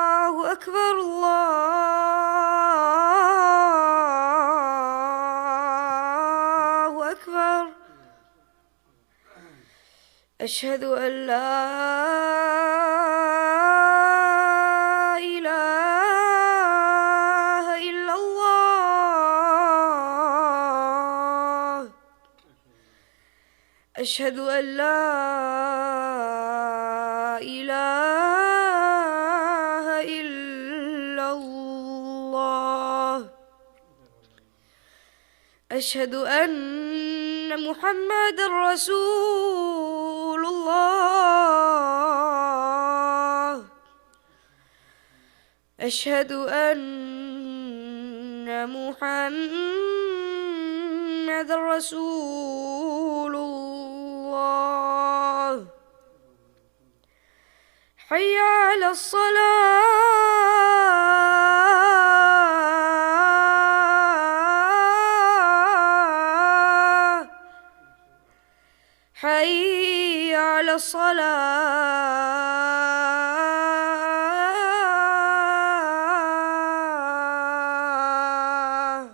الله أكبر الله أكبر أشهد أن لا إله إلا الله أشهد أن لا إله إلا الله أشهد أن محمد رسول الله أشهد أن محمد رسول الله حي على الصلاة حي على الصلاة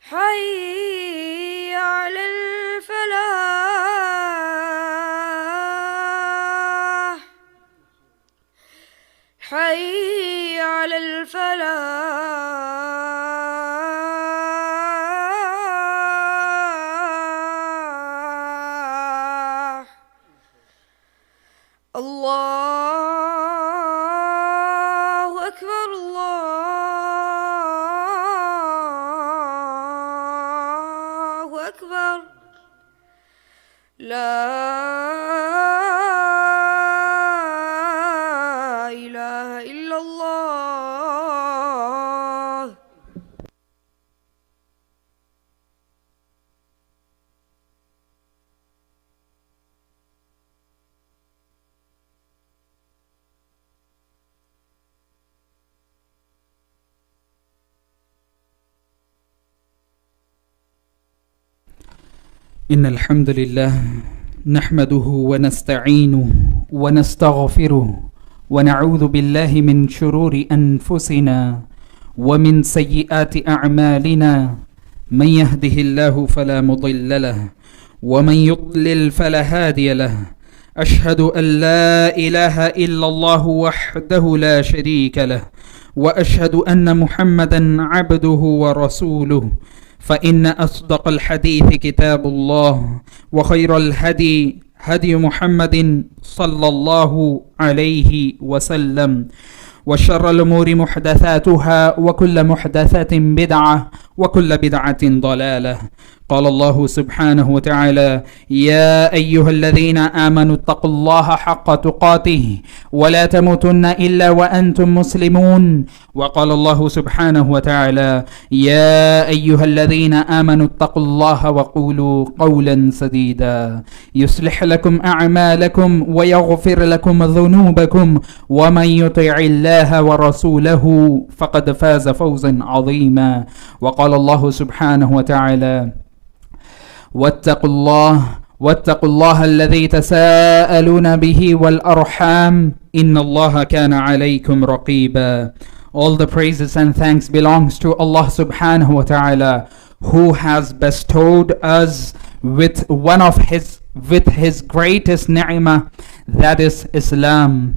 حي على الفلاح حي على الفلاح الله أكبر الله أكبر لا إله إلا الله إن الحمد لله نحمده ونستعينه ونستغفره ونعوذ بالله من شرور أنفسنا ومن سيئات أعمالنا من يهده الله فلا مضل له ومن يضلل فلا هادي له أشهد أن لا إله إلا الله وحده لا شريك له وأشهد أن محمدا عبده ورسوله فإن أصدق الحديث كتاب الله وخير الهدي هدي محمد صلى الله عليه وسلم وشر الأمور محدثاتها وكل محدثة بدعة وكل بدعة ضلالة قال الله سبحانه وتعالى يا أيها الذين آمنوا اتقوا الله حق تقاته ولا تموتن إلا وأنتم مسلمون وقال الله سبحانه وتعالى يا أيها الذين آمنوا اتقوا الله وقولوا قولا سديدا يصلح لكم أعمالكم ويغفر لكم ذنوبكم ومن يطع الله ورسوله فقد فاز فوزا عظيما وقال الله سبحانه وتعالى واتقوا الله الذي تساءلون به والأرحام إن الله كان عليكم رقيبا. All the praises and thanks belongs to Allah subhanahu wa ta'ala, who has bestowed us with his greatest ni'mah, that is Islam.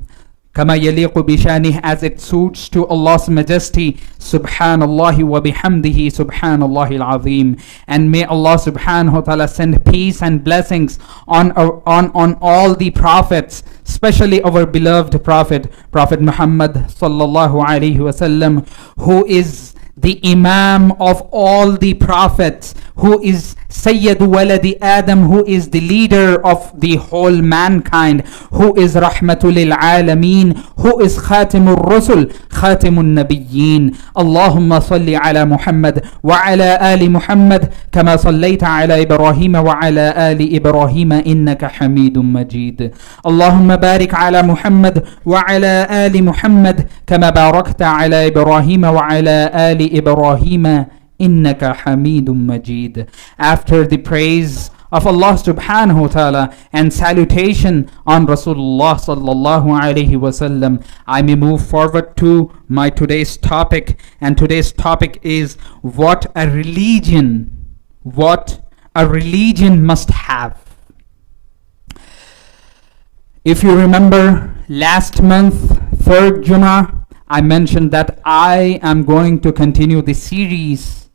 كما يليق بشانه, as it suits to Allah's majesty. Subhanallah wa bihamdihi, Subhanallah al-Azim. And may Allah subhanahu wa ta'ala send peace and blessings on all the prophets, especially our beloved Prophet Muhammad sallallahu alayhi wasallam, who is the Imam of all the prophets, who is Sayyid Waladi Adam, who is the leader of the whole mankind, who is Rahmatul lil Alameen, who is Khatimul Rusul, Khatimul Nabiyyin. Allahumma salli ala Muhammad wa ala ali Muhammad kama sallayta ala Ibrahim wa ala ali Ibrahim innaka Hamidun Majid. Allahumma barik ala Muhammad wa ala ali Muhammad kama barakta ala Ibrahim wa ala ali Ibrahim innaka Hamidun Majid. After the praise of Allah subhanahu wa ta'ala and salutation on Rasulullah sallallahu alayhi wasallam, I may move forward to my today's topic. And today's topic is what a religion must have. If you remember last month, third Jummah, I mentioned that I am going to continue the series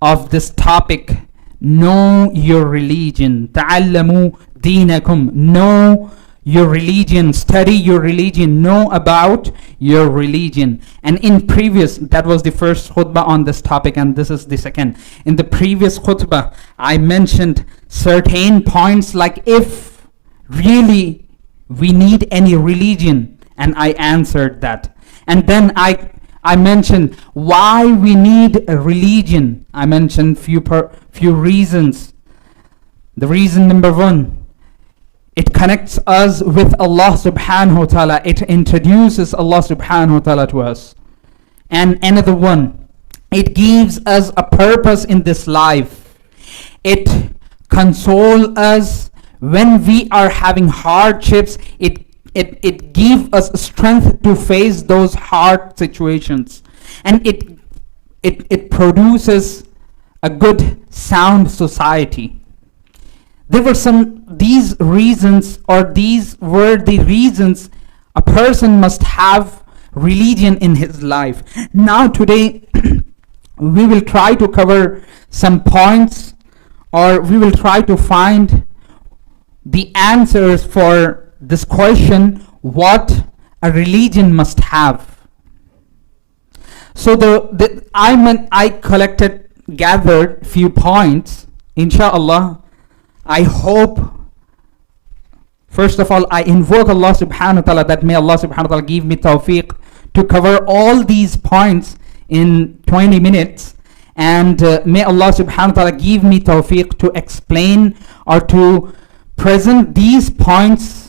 of this topic, know your religion. Ta'allamu deenakum. Know your religion, study your religion, know about your religion. And in previous, that was the first khutbah on this topic, and this is the second. In the previous khutbah, I mentioned certain points like if really we need any religion, and I answered that. And then I mentioned why we need a religion. I mentioned few reasons. The reason number one, it connects us with Allah subhanahu wa ta'ala. It introduces Allah subhanahu wa ta'ala to us. And another one, it gives us a purpose in this life. It consoles us when we are having hardships. It gives us strength to face those hard situations, and it produces a good, sound society. There were these reasons, or these were the reasons a person must have religion in his life. Now today we will try to cover some points, or we will try to find the answers for this question, what a religion must have. So I gathered few points. Inshallah, I hope, first of all, I invoke Allah subhanahu wa ta'ala that may Allah subhanahu wa ta'ala give me tawfiq to cover all these points in 20 minutes. And may Allah subhanahu wa ta'ala give me tawfiq to explain or to present these points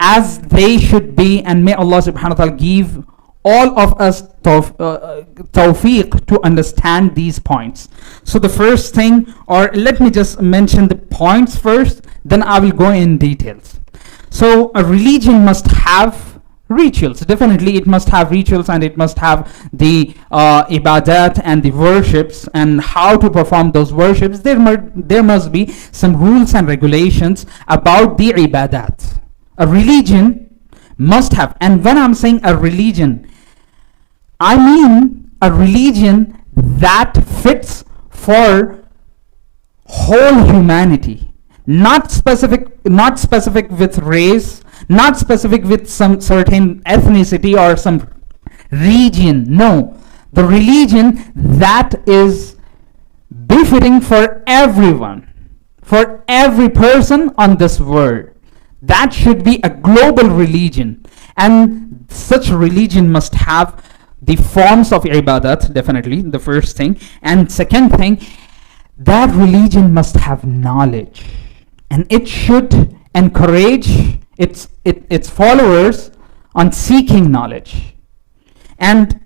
as they should be, and may Allah subhanahu wa ta'ala give all of us tawfiq to understand these points. So the first thing, or let me just mention the points first, then I will go in details. So a religion must have rituals. Definitely it must have rituals, and it must have the ibadat and the worships, and how to perform those worships. There must be some rules and regulations about the ibadat. A religion must have, and when I'm saying a religion, I mean a religion that fits for whole humanity, not specific with race, not specific with some certain ethnicity or some region. No, the religion that is befitting for everyone, for every person on this world. That should be a global religion, and such religion must have the forms of ibadat, definitely, the first thing. And second thing, that religion must have knowledge, and it should encourage its followers on seeking knowledge. And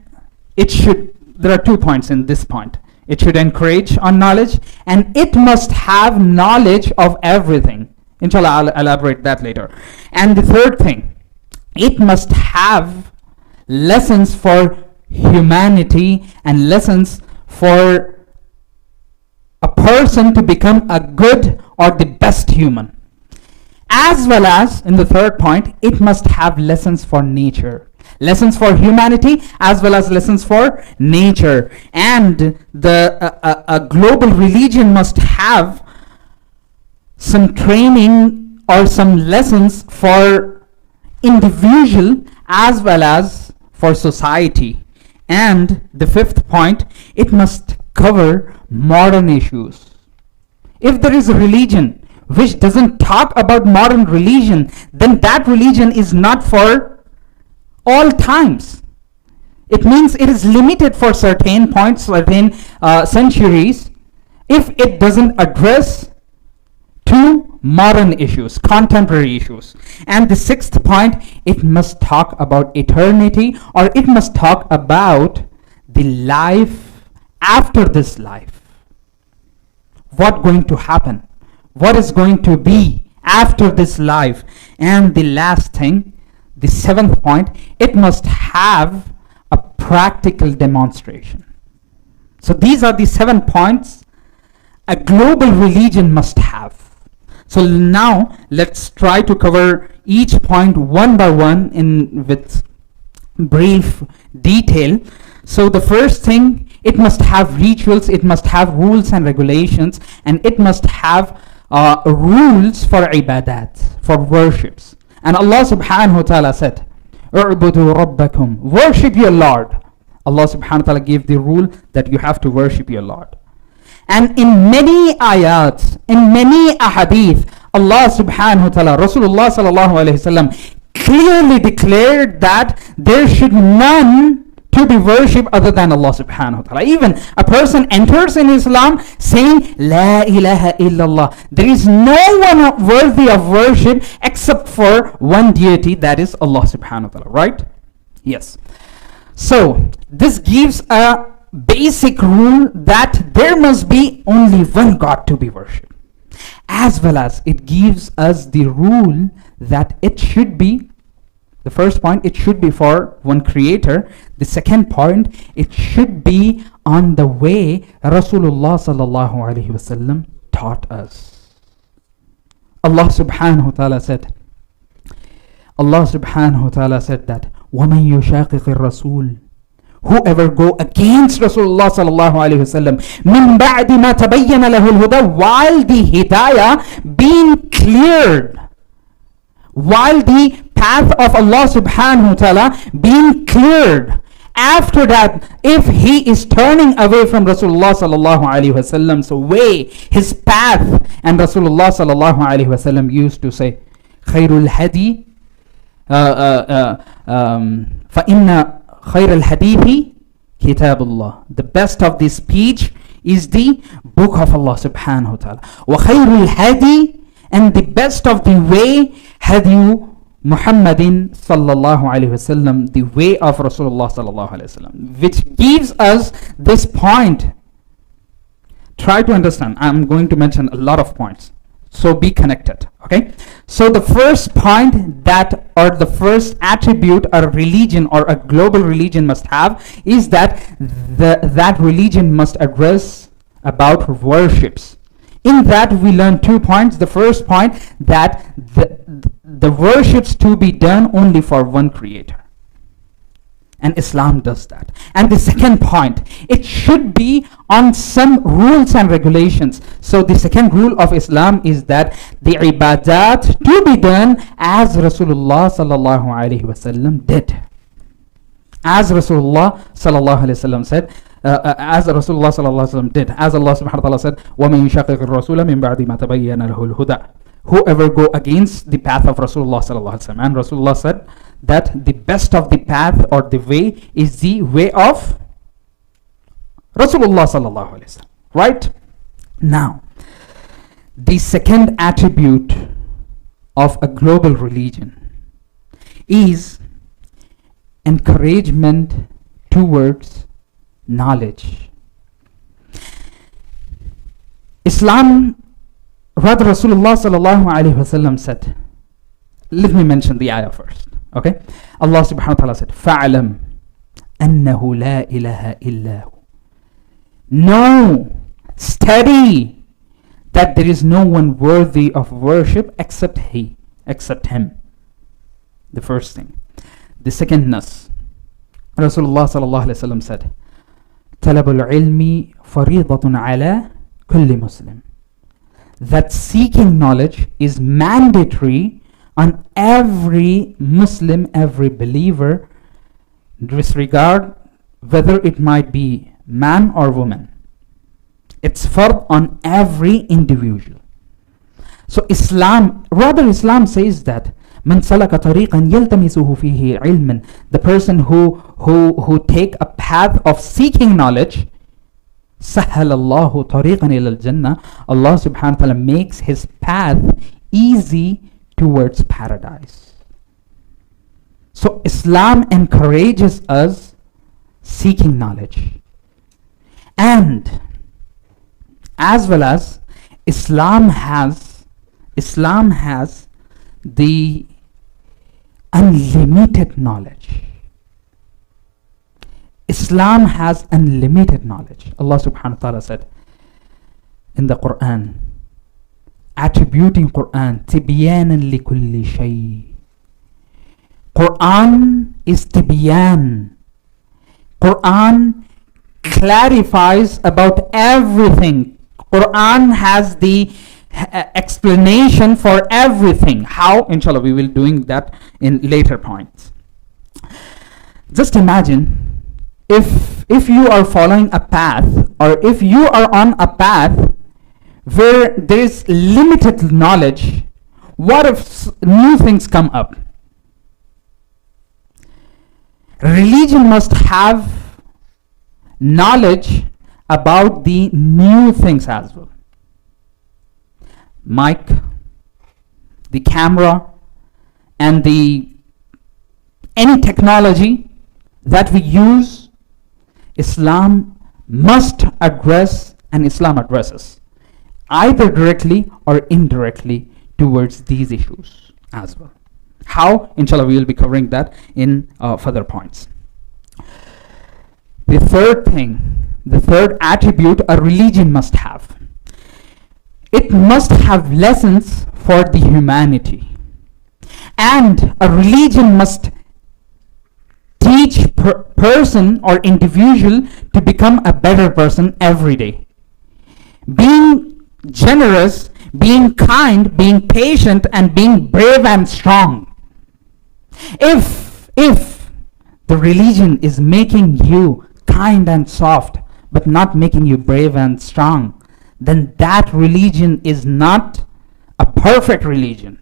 there are 2 points in this point. It should encourage on knowledge, and it must have knowledge of everything. Inshallah, I'll elaborate that later. And the third thing, it must have lessons for humanity and lessons for a person to become a good or the best human. As well as, in the third point, it must have lessons for nature. Lessons for humanity as well as lessons for nature. And a global religion must have some training or some lessons for individual as well as for society. And the fifth point, it must cover modern issues. If there is a religion which doesn't talk about modern religion, then that religion is not for all times. It means it is limited for certain points, certain centuries, if it doesn't address to modern issues, contemporary issues. And the sixth point, it must talk about eternity, or it must talk about the life after this life. What going to happen? what is going to be after this life. And the last thing, the seventh point, it must have a practical demonstration. So these are the 7 points a global religion must have. So now let's try to cover each point one by one with brief detail. So the first thing, it must have rituals, it must have rules and regulations, and it must have rules for ibadat, for worships. And Allah subhanahu wa ta'ala said, "U'budu rabbakum," worship your Lord. Allah subhanahu wa ta'ala gave the rule that you have to worship your Lord. And in many ayats, in many ahadith, Allah subhanahu wa ta'ala, Rasulullah sallallahu alayhi wasallam clearly declared that there should none to be worshipped other than Allah subhanahu wa ta'ala. Even a person enters in Islam saying, La ilaha illallah. There is no one worthy of worship except for one deity, that is Allah subhanahu wa ta'ala, right? Yes. So, this gives a basic rule that there must be only one God to be worshipped. As well as it gives us the rule that it should be, the first point, it should be for one creator. The second point, it should be on the way Rasulullah sallallahu alaihi wasallam taught us. Allah subhanahu wa ta'ala said, that وَمَنْ يُشَاقِقِ الرَّسُولِ, whoever go against Rasulullah sallallahu alaihi wasallam, مِنْ بَعْدِ مَا تَبَيَّنَ لَهُ الْهُدَى, while the hidayah being cleared, while the path of Allah subhanahu wa ta'ala being cleared. After that, if he is turning away from Rasulullah sallallahu alaihi wasallam, so way his path, and Rasulullah sallallahu alaihi wasallam used to say, خير الهدي فإن خير الحديث كتاب الله, the best of the speech is the book of Allah subhanahu wa ta'ala. وخير الهدي, and the best of the way, هدي Muhammadin sallallahu alayhi wasallam, the way of Rasulullah sallallahu alayhi wasallam, which gives us this point. Try to understand. I'm going to mention a lot of points, so be connected. Okay. So the first point that, or the first attribute a religion or a global religion must have, is that that religion must address about worships. In that we learn 2 points. The first point, that the worships to be done only for one creator, and Islam does that. And the second point, it should be on some rules and regulations. So the second rule of Islam is that the ibadat to be done as Rasulullah sallallahu alaihi wasallam did, as Rasulullah sallallahu alaihi wasallam said, as Rasulullah sallallahu alaihi wasallam did, as Allah subhanahu wa ta'ala said, وَمَنْ يُشَاقِقِ الرَّسُولَ مِنْ بَعْدِ مَا تَبَيَّنَ لَهُ الْهُدَى, whoever go against the path of Rasulullah sallallahu alaihi wasallam. And Rasulullah said that the best of the path or the way is the way of Rasulullah sallallahu alaihi wasallam, right? Now, the second attribute of a global religion is encouragement towards knowledge. Islam, rather Rasulullah sallallahu alaihi wasallam said, let me mention the ayah first. Okay, Allah subhanahu wa ta'ala said, فَعْلَمْ أَنَّهُ لَا إِلَهَ إِلَّا هُ, know, study that there is no one worthy of worship except him. The first thing. The second nas, Rasulullah sallallahu alaihi wasallam said, طَلَبُ الْعِلْمِ فَرِيضَةٌ عَلَى كُلِّ مُسْلِمٍ, that seeking knowledge is mandatory on every Muslim, every believer, disregard whether it might be man or woman. It's fard on every individual. So Islam says that من سلك طريقا يلتمسه فيه علما, the person who take a path of seeking knowledge, سهل الله طريقا إلى الجنة, Allah subhanahu wa ta'ala makes his path easy towards paradise. So Islam encourages us seeking knowledge, and as well as Islam has the unlimited knowledge. Islam has unlimited knowledge. Allah subhanahu wa ta'ala said in the Quran, attributing Quran, tibyanan li kulli shay. Quran is tibyan. Quran clarifies about everything. Quran has the explanation for everything. How? Inshallah, we will doing that in later points. Just imagine if you are following a path, or if you are on a path where there is limited knowledge, what if new things come up? Religion must have knowledge about the new things as well. Mic, the camera, and any technology that we use, Islam must address, and Islam addresses either directly or indirectly towards these issues as well. How? Inshallah, we will be covering that in further points. The third attribute a religion must have. It must have lessons for the humanity. And a religion must teach person or individual to become a better person every day. Being generous, being kind, being patient, and being brave and strong. If the religion is making you kind and soft, but not making you brave and strong, then that religion is not a perfect religion.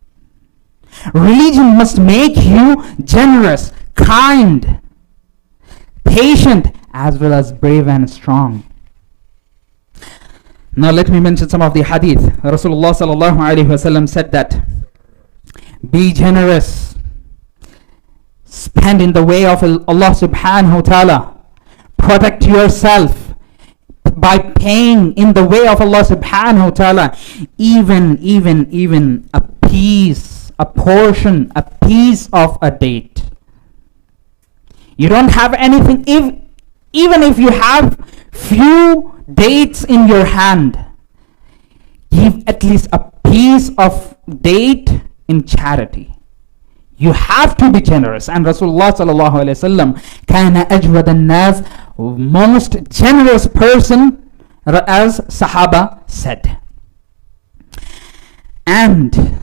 Religion must make you generous, kind, patient, as well as brave and strong. Now let me mention some of the hadith. Rasulullah sallallahu alaihi wasallam said that, be generous, spend in the way of Allah subhanahu wa ta'ala, protect yourself by paying in the way of Allah subhanahu wa ta'ala, even a piece, a portion, a piece of a date. You don't have anything, even if you have few dates in your hand, give at least a piece of date in charity. You have to be generous. And Rasulullah sallallahu alaihi wasallam, kana ajwad an-nas, most generous person, as Sahaba said. And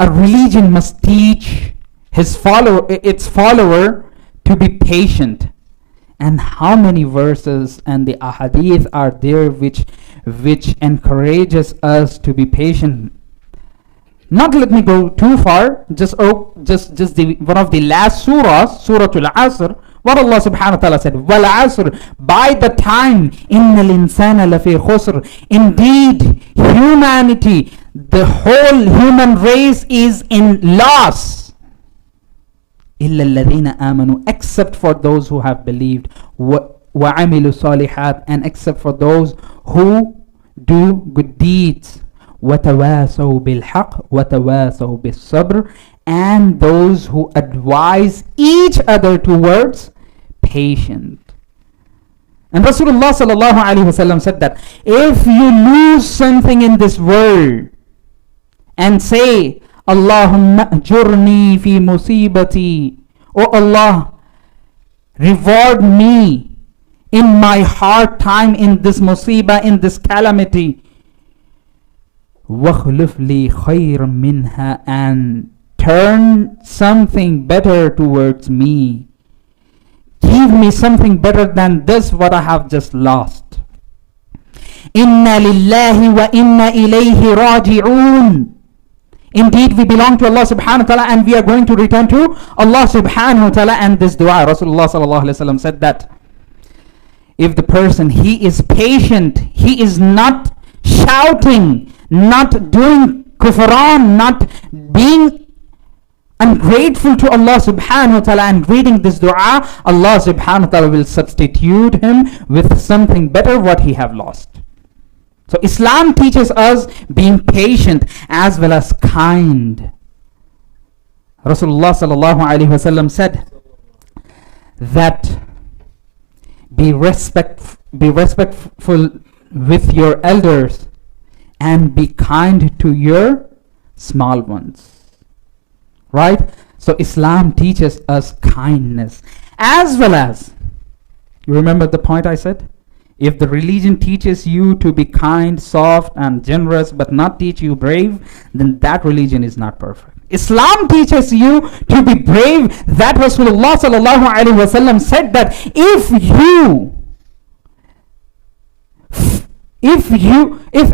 a religion must teach its follower to be patient. And how many verses and the ahadith are there which encourages us to be patient? Not let me go too far, just one of the last surahs, Suratul Asr, what Allah subhanahu wa ta'ala said, Wal Asr, by the time, Innal insana lafi khusr, indeed humanity, the whole human race is in loss. Illa alladhina amanu, except for those who have believed, wa amilu salihat, and except for those who do good deeds. وَتَوَاسَوْا بِالْحَقِّ وَتَوَاسَوْا بِالصَّبْرِ, and those who advise each other towards patient. And Rasulullah sallallahu alaihi wasallam said that if you lose something in this world and say, Allahumma ajurni fi musibati, oh Allah, reward me in my hard time, in this musibah, in this calamity, وَخْلُفْ لِي خَيْرًا مِنْهَا, and turn something better towards me. Give me something better than this, what I have just lost. إِنَّا لِلَّهِ وَإِنَّا إِلَيْهِ رَاجِعُونَ. Indeed, we belong to Allah subhanahu wa ta'ala, and we are going to return to Allah subhanahu wa ta'ala. And this dua, Rasulullah sallallahu alaihi wasallam said that if the person, he is patient, he is not shouting, not doing kufran, not being ungrateful to Allah subhanahu wa ta'ala, and reading this dua, Allah subhanahu wa ta'ala will substitute him with something better what he have lost. So Islam teaches us being patient as well as kind. Rasulullah sallallahu alaihi wasallam said that be respectful with your elders and be kind to your small ones. Right? So Islam teaches us kindness as well as, you remember the point I said? If the religion teaches you to be kind, soft and generous but not teach you brave, then that religion is not perfect. Islam teaches you to be brave. That Rasulullah sallallahu alaihi wasallam said that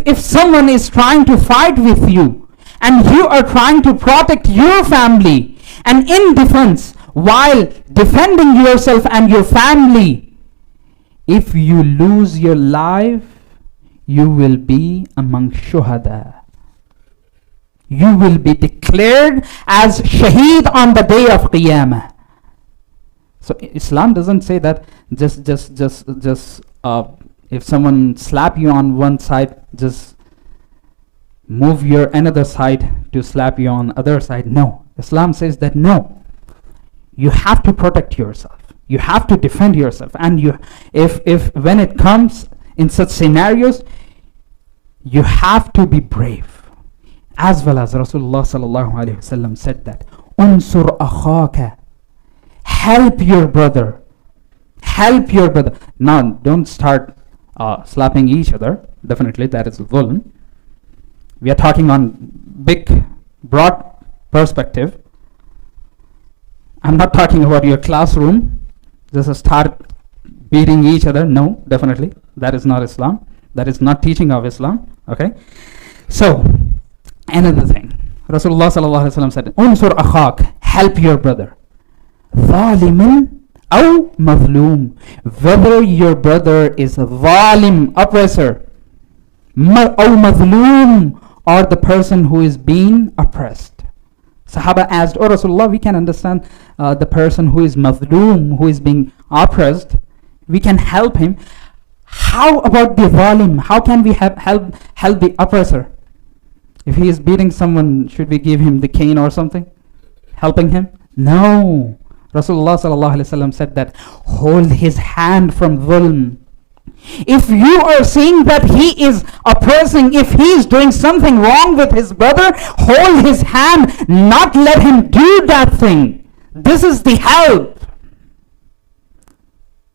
if someone is trying to fight with you and you are trying to protect your family, and in defense while defending yourself and your family, if you lose your life, you will be among shuhada. You will be declared as shaheed on the day of Qiyamah. So Islam doesn't say that just if someone slap you on one side, just move your another side to slap you on other side. No. Islam says that no. You have to protect yourself. You have to defend yourself. And if when it comes in such scenarios, you have to be brave. As well as Rasulullah sallallahu alaihi wasallam said that unsur akhaka, help your brother. Help your brother. Now don't start slapping each other. Definitely that is dhulm. We are talking on big, broad perspective. I'm not talking about your classroom. Just start beating each other. No, definitely. That is not Islam. That is not teaching of Islam. Okay. So, another thing. Rasulullah sallallahu alaihi wasallam said, unsur akhak, help your brother. Zalimun aw mazloom. Whether your brother is a zalim, oppressor, aw mazloom, or the person who is being oppressed. Sahaba asked, oh Rasulullah, we can understand the person who is mazloom, who is being oppressed. We can help him. How about the zalim? How can we help the oppressor? If he is beating someone, should we give him the cane or something? Helping him? No. Rasulullah sallallahu alaihi wasallam said that hold his hand from zulm. If you are seeing that he is oppressing, if he is doing something wrong with his brother, hold his hand, not let him do that thing. This is the help.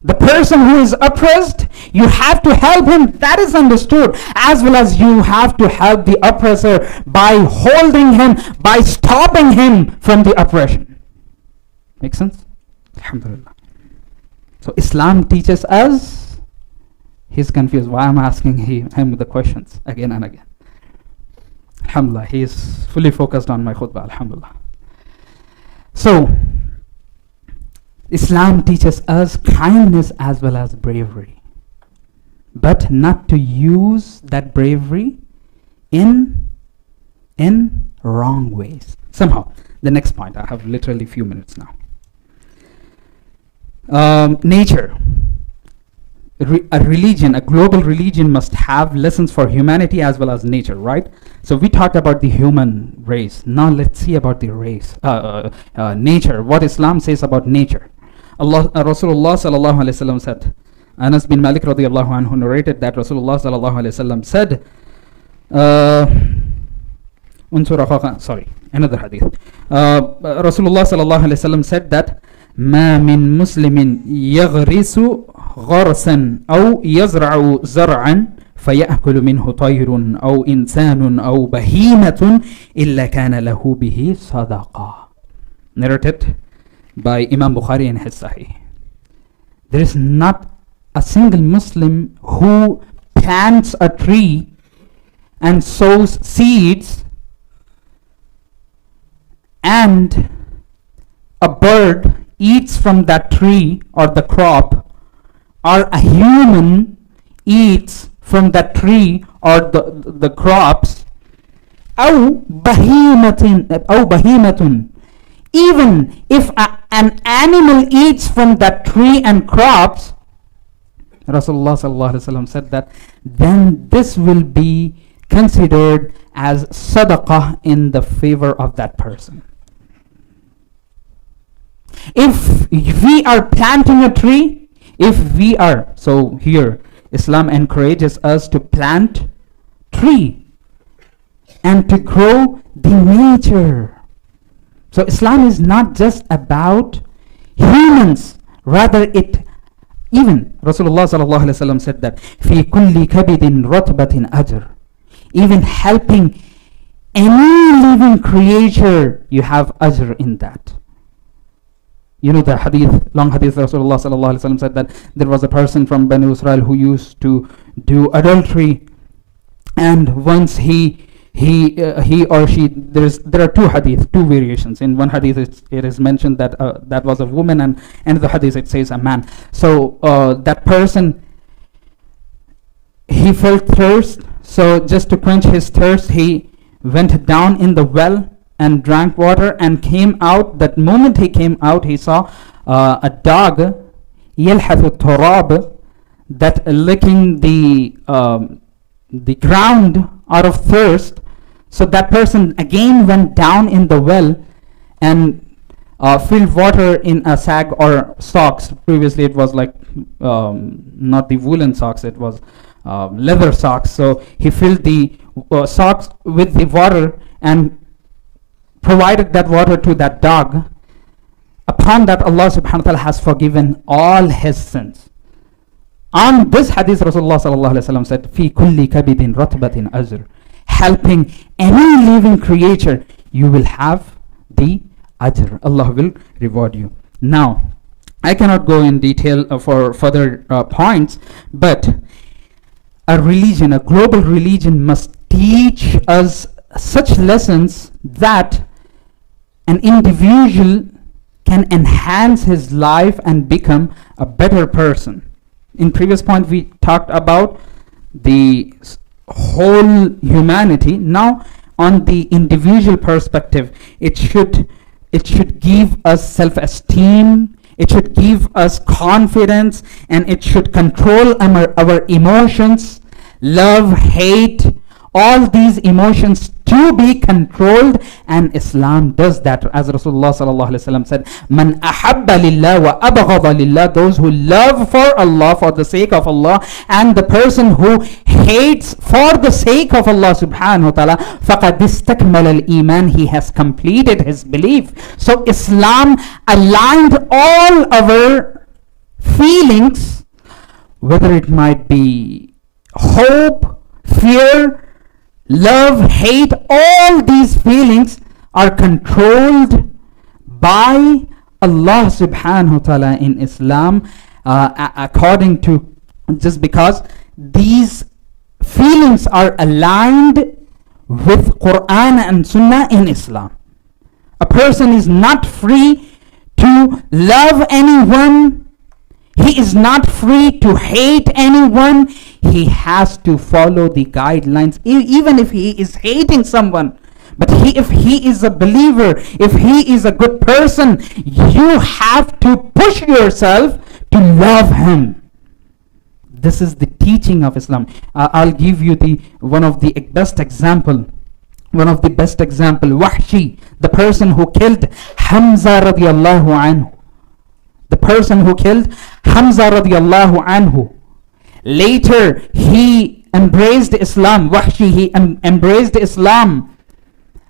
The person who is oppressed, you have to help him. That is understood. As well as you have to help the oppressor by holding him, by stopping him from the oppression. Make sense? Alhamdulillah. So Islam teaches us. He's confused. Why I'm asking him the questions again and again. Alhamdulillah. He is fully focused on my khutbah. Alhamdulillah. So, Islam teaches us kindness as well as bravery. But not to use that bravery in wrong ways. Somehow. The next point. I have literally few minutes now. Nature. A religion, a global religion must have lessons for humanity as well as nature, right? So we talked about the human race. Now let's see about the race, nature. What Islam says about nature. Rasulullah sallallahu alaihi wasallam said. Anas bin Malik radiyallahu anhu narrated that Rasulullah sallallahu alaihi wasallam said. Another hadith. Rasulullah sallallahu alaihi wasallam said that ما من مسلم يغرس غرسا أو يزرع زرعا فيأكل منه طير أو إنسان أو بهيمة إلا كان له به صدقة. Narrated by Imam Bukhari in his Sahih. There is not a single Muslim who plants a tree and sows seeds, and a bird eats from that tree or the crop, or a human eats from that tree or the crops, أو بهيمة, even if an animal eats from that tree and crops, Rasulullah sallallahu alaihi wasallam said that then this will be considered as sadaqah in the favor of that person. If we are planting a tree, so here Islam encourages us to plant tree and to grow the nature. So Islam is not just about humans, rather it, even Rasulullah sallallahu alaihi wasallam said that fi kulli kabidin ratbatin ajr. Even helping any living creature, you have ajr in that. You know the hadith, long hadith, Rasulullah sallallahu alaihi wasallam said that there was a person from Banu Israel who used to do adultery, and once he or she, there are two variations. In one hadith it is mentioned that that was a woman, and in the hadith it says a man. So that person, he felt thirst, so just to quench his thirst he went down in the well and drank water and came out. That moment he came out, he saw a dog yalhathu turab, that licking the ground out of thirst. So that person again went down in the well and filled water in a sack or socks. Previously it was like not the woolen socks, it was leather socks. So he filled the socks with the water and provided that water to that dog. Upon that, Allah subhanahu wa ta'ala has forgiven all his sins. On this hadith, Rasulullah sallallahu alaihi wasallam said, fi kulli kabidin ratbatin ajr. Helping any living creature, you will have the ajr. Allah will reward you. Now, I cannot go in detail for further points, but a religion, a global religion, must teach us such lessons that an individual can enhance his life and become a better person. In previous point we talked about the whole humanity. Now on the individual perspective, it should give us self-esteem, it should give us confidence, and it should control our emotions, love, hate, all these emotions to be controlled, and Islam does that. As Rasulullah sallallahu alaihi wasallam said, man ahabba lillah wa abghada lillah, those who love for Allah, for the sake of Allah, and the person who hates for the sake of Allah subhanahu wa ta'ala, faqad istakmala al-iman, he has completed his belief. So Islam aligned all our feelings, whether it might be hope, fear, love, hate, all these feelings are controlled by Allah subhanahu wa ta'ala in Islam, according to, just because these feelings are aligned with Quran and Sunnah in Islam. A person is not free to love anyone, he is not free to hate anyone. He has to follow the guidelines, even if he is hating someone. But if he is a believer, if he is a good person, you have to push yourself to love him. This is the teaching of Islam. I'll give you one of the best example. Wahshi, the person who killed Hamza radiallahu anhu. The person who killed Hamza radiallahu anhu. Later, he embraced Islam. Wahshi, he embraced Islam.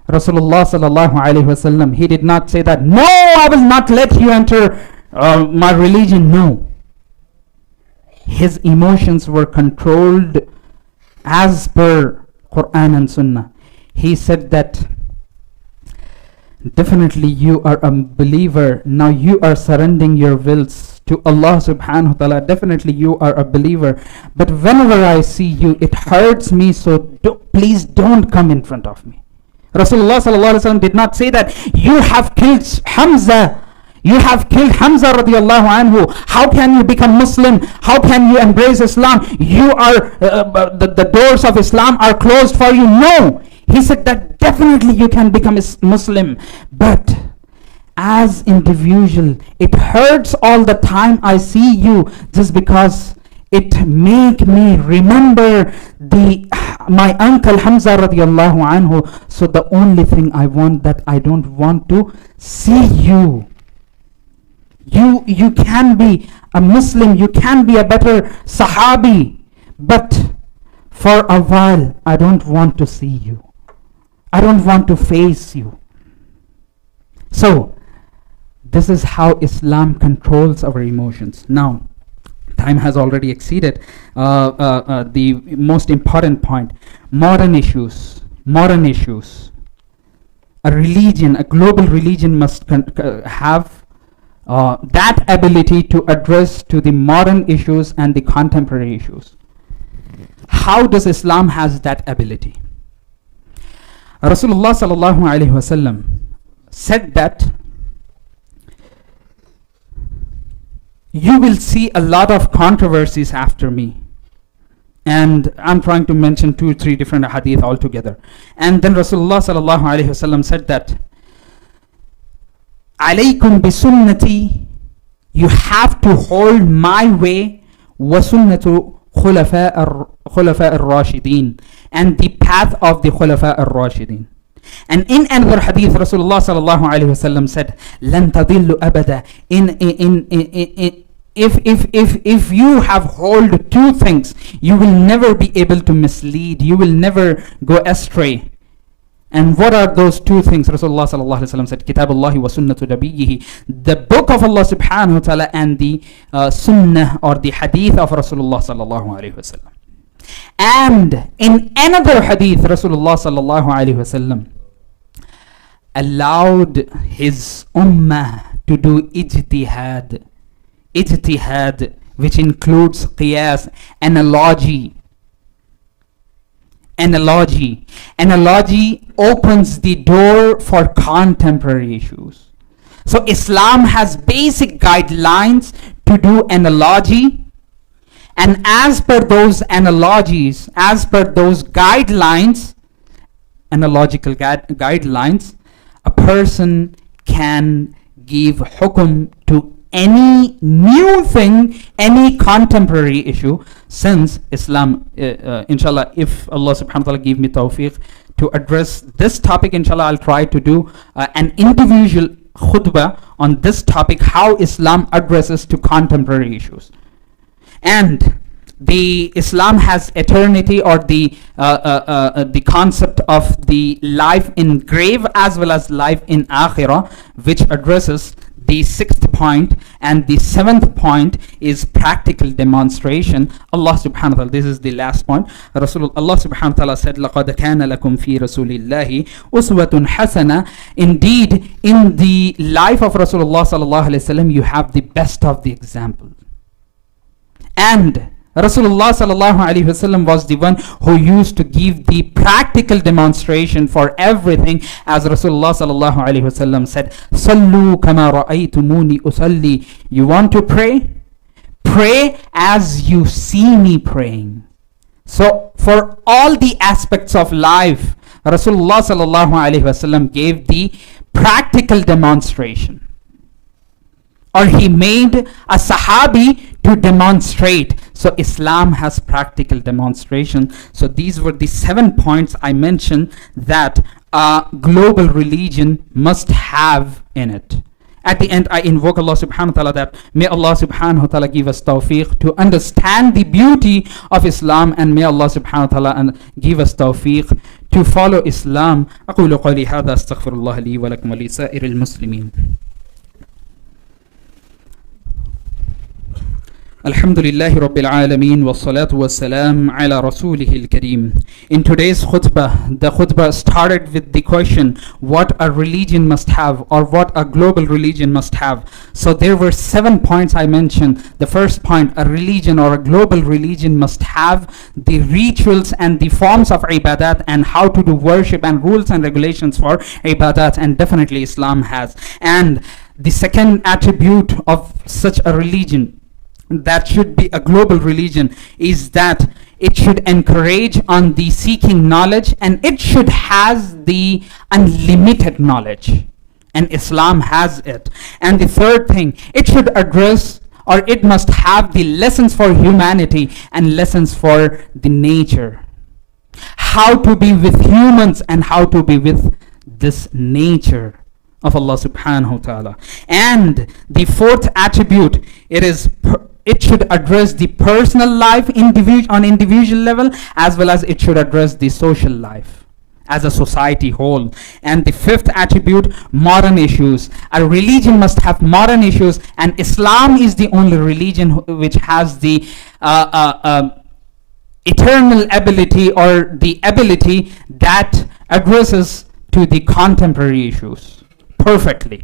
Rasulullah sallallahu alaihi wasallam, he did not say that, no, I will not let you enter my religion. No. His emotions were controlled as per Quran and Sunnah. He said that, definitely you are a believer. Now you are surrendering your wills to Allah subhanahu wa ta'ala. Definitely you are a believer. But whenever I see you, it hurts me, so please don't come in front of me. Rasulullah sallallahu alaihi wasallam did not say that you have killed Hamza. You have killed Hamza radiallahu anhu. How can you become Muslim? How can you embrace Islam? You are, the doors of Islam are closed for you. No. He said that definitely you can become a Muslim, but as individual, it hurts all the time I see you, just because it make me remember my uncle Hamza radiallahu anhu. So the only thing I want, that I don't want to see you. You can be a Muslim, you can be a better Sahabi, but for a while I don't want to see you. I don't want to face you. So this is how Islam controls our emotions. Now, time has already exceeded the most important point. Modern issues. A religion, a global religion must have that ability to address to the modern issues and the contemporary issues. How does Islam has that ability? Rasulullah sallallahu alaihi wasallam said that you will see a lot of controversies after me. And I'm trying to mention 2 or 3 different hadith altogether. And then Rasulullah sallallahu alaihi wasallam said that alaykum bi sunnati, you have to hold my way, wa sunnatu khulafa ar-rashidin, and the path of the khulafa ar-rashidin. And in another hadith, Rasulullah sallallahu alaihi wasallam said, "Lan tadillu abada." If you have hold 2 things, you will never be able to mislead. You will never go astray. And what are those 2 things? Rasulullah sallallahu alaihi wasallam said, "Kitabullahi wa sunnatu nabiyhi," the book of Allah subhanahu wa ta'ala, and the sunnah or the hadith of Rasulullah sallallahu alaihi wasallam. And in another hadith, Rasulullah sallallahu alaihi wasallam allowed his ummah to do ijtihad, which includes qiyas, analogy. Analogy opens the door for contemporary issues. So Islam has basic guidelines to do analogy, and as per those analogies, as per those guidelines, analogical guidelines, a person can give hukum to any new thing, any contemporary issue, since Islam, inshallah, if Allah subhanahu wa ta'ala give me tawfiq to address this topic, inshallah, I'll try to do an individual khutbah on this topic, how Islam addresses to contemporary issues. And the Islam has eternity, or the concept of the life in grave as well as life in akhirah, which addresses the 6th point, and the 7th point is practical demonstration. Allah subhanahu wa ta'ala, this is the last point. Allah subhanahu wa ta'ala said, لَقَدْ كَانَ لَكُمْ فِي رَسُولِ اللَّهِ أُسْوَةٌ حَسَنَةٌ. Indeed, in the life of Rasulullah sallallahu alaihi wasallam, you have the best of the example. And Rasulullah sallallahu alaihi wasallam was the one who used to give the practical demonstration for everything, as Rasulullah sallallahu alaihi wasallam said, "Sallu kama ra'aytumuni usalli." You want to pray? Pray as you see me praying. So for all the aspects of life, Rasulullah sallallahu alaihi wasallam gave the practical demonstration, or he made a Sahabi to demonstrate. So Islam has practical demonstration. So these were the 7 points I mentioned that a global religion must have in it. At the end, I invoke Allah subhanahu wa ta'ala that may Allah subhanahu wa ta'ala give us tawfiq to understand the beauty of Islam, and may Allah subhanahu wa ta'ala give us tawfiq to follow Islam. أقول قولي هذا أستغفر الله لي ولكم ولسائر المسلمين. Alhamdulillahi Rabbil Alameen wa salatu wa salam ala Rasulihil Kareem. In today's khutbah, the khutbah started with the question, what a religion must have, or what a global religion must have. So there were 7 points I mentioned. The first point, a religion or a global religion must have the rituals and the forms of ibadat, and how to do worship, and rules and regulations for ibadat, and definitely Islam has. And the second attribute of such a religion that should be a global religion is that it should encourage on the seeking knowledge, and it should has the unlimited knowledge, and Islam has it. And the third thing, it should address or it must have the lessons for humanity and lessons for the nature. How to be with humans and how to be with this nature of Allah subhanahu wa ta'ala. And the fourth attribute, it should address the personal life on individual level, as well as it should address the social life as a society whole. And the fifth attribute, modern issues. A religion must have modern issues, and Islam is the only religion which has the eternal ability, or the ability that addresses to the contemporary issues perfectly,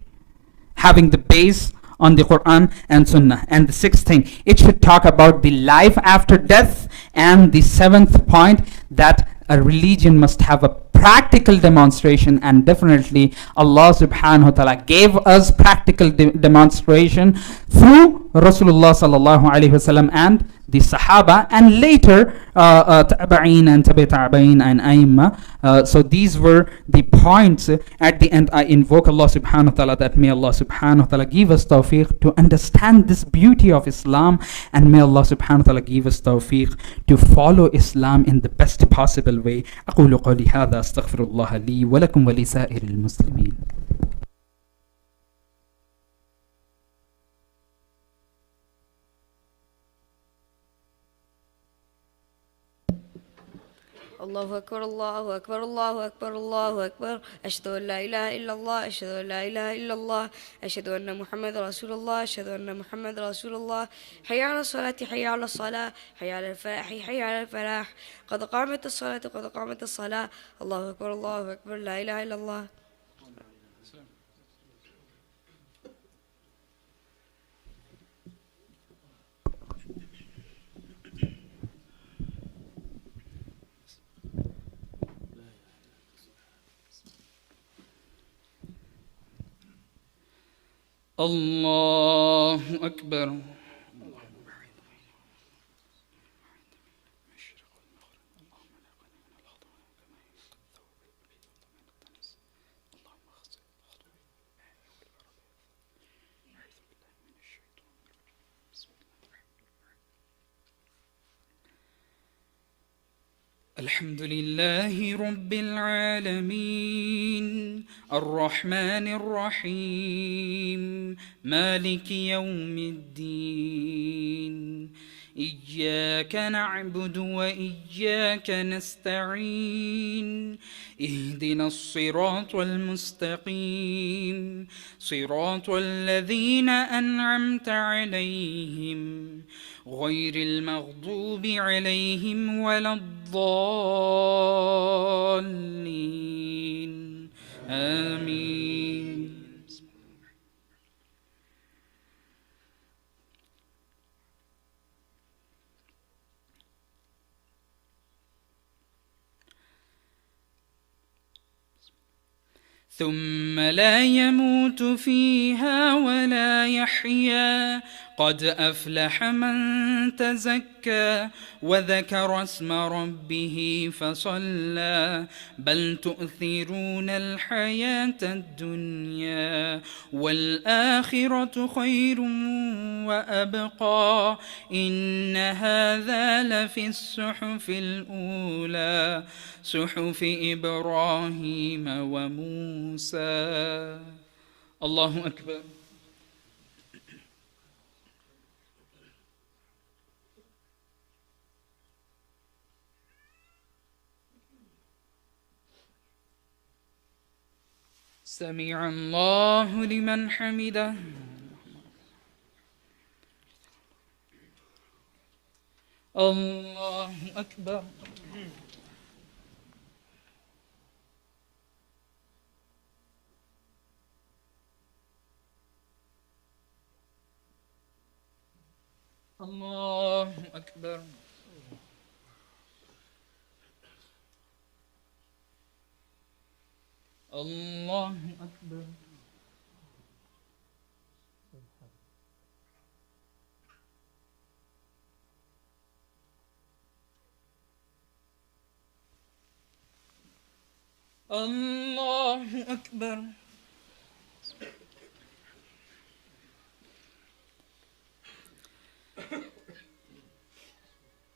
having the base on the Quran and Sunnah. And the sixth thing, it should talk about the life after death. And the seventh point, that a religion must have a practical demonstration, and definitely Allah subhanahu wa ta'ala gave us practical demonstration through Rasulullah sallallahu alaihi wasallam and the Sahaba, and later Tabi'in and Tabi'in and Aimma. So these were the points. At the end, I invoke Allah subhanahu wa ta'ala that may Allah subhanahu wa ta'ala give us tawfiq to understand this beauty of Islam, and may Allah subhanahu wa ta'ala give us tawfiq to follow Islam in the best possible way. أقول قولي هذا أستغفر الله لي ولكم ولسائر المسلمين. الله أكبر الله أكبر الله أكبر الله أكبر أشهد أن لا إله إلا الله أشهد أن لا إله إلا الله أشهد أن محمد رسول الله أشهد أن محمد رسول الله. حي على الصلاة حي على الصلاة حي على الفلاح حي على الفلاح. قد قامت الصلاة قد قامت الصلاة. الله أكبر الله أكبر لا إله إلا الله. الله أكبر. الحمد لله رب العالمين الرحمن الرحيم مالك يوم الدين إياك نعبد وإياك نستعين اهدنا الصراط المستقيم صراط الذين أنعمت عليهم غير المغضوب عليهم ولا الضالين آمين. ثم لا يموت فيها ولا يحيا قد أفلح من تزكى وذكر اسم ربه فصلى بل تؤثرون الحياة الدنيا والآخرة خير وأبقى إن هذا لفي الصحف الأولى صحف إبراهيم وموسى. الله أكبر. سمع الله لمن حمده. الله أكبر. الله أكبر. الله أكبر. الله أكبر.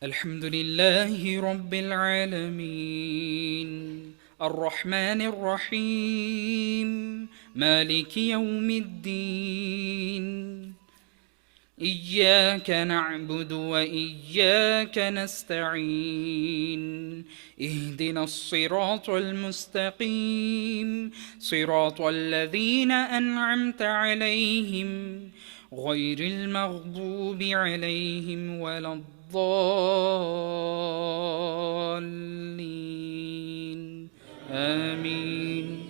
الحمد لله رب العالمين الرحمن الرحيم مالك يوم الدين إياك نعبد وإياك نستعين اهدنا الصراط المستقيم صراط الذين أنعمت عليهم غير المغضوب عليهم ولا الضالين آمين.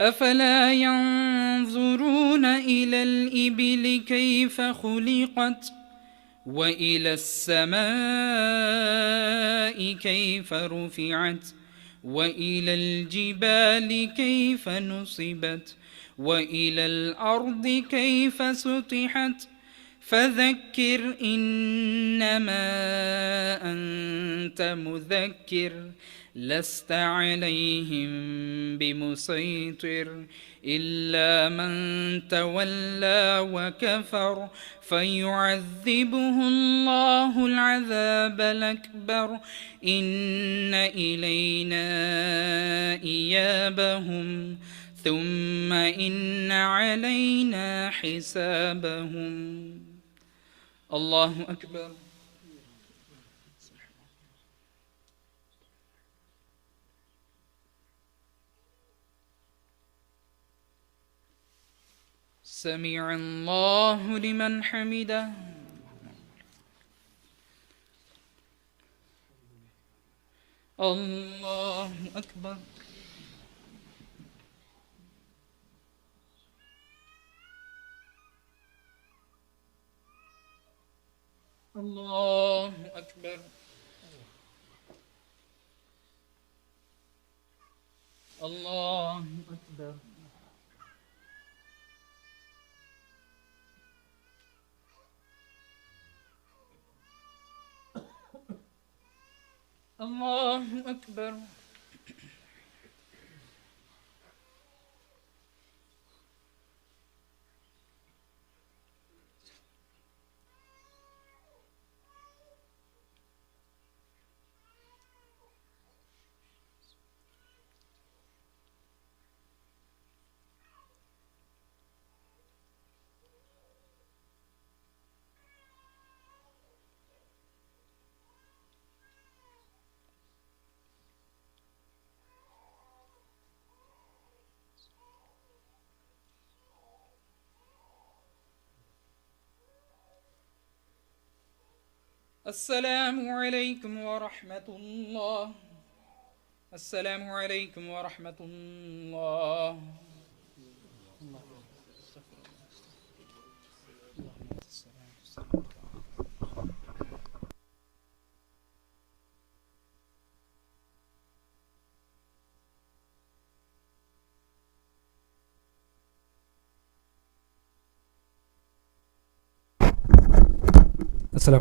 أفلا ينظرون إلى الإبل كيف خلقت وإلى السماء كيف رفعت وإلى الجبال كيف نصبت وإلى الأرض كيف سطحت فذكر إنما أنت مذكر لست عليهم بمسيطر إلا من تولى وكفر فيعذبه الله العذاب الأكبر إن إلينا إيابهم ثم إن علينا حسابهم. الله أكبر. سمع الله لمن حمده. الله أكبر. الله أكبر. الله أكبر. الله أكبر. السلام عليكم ورحمة الله. السلام عليكم ورحمة الله. السلام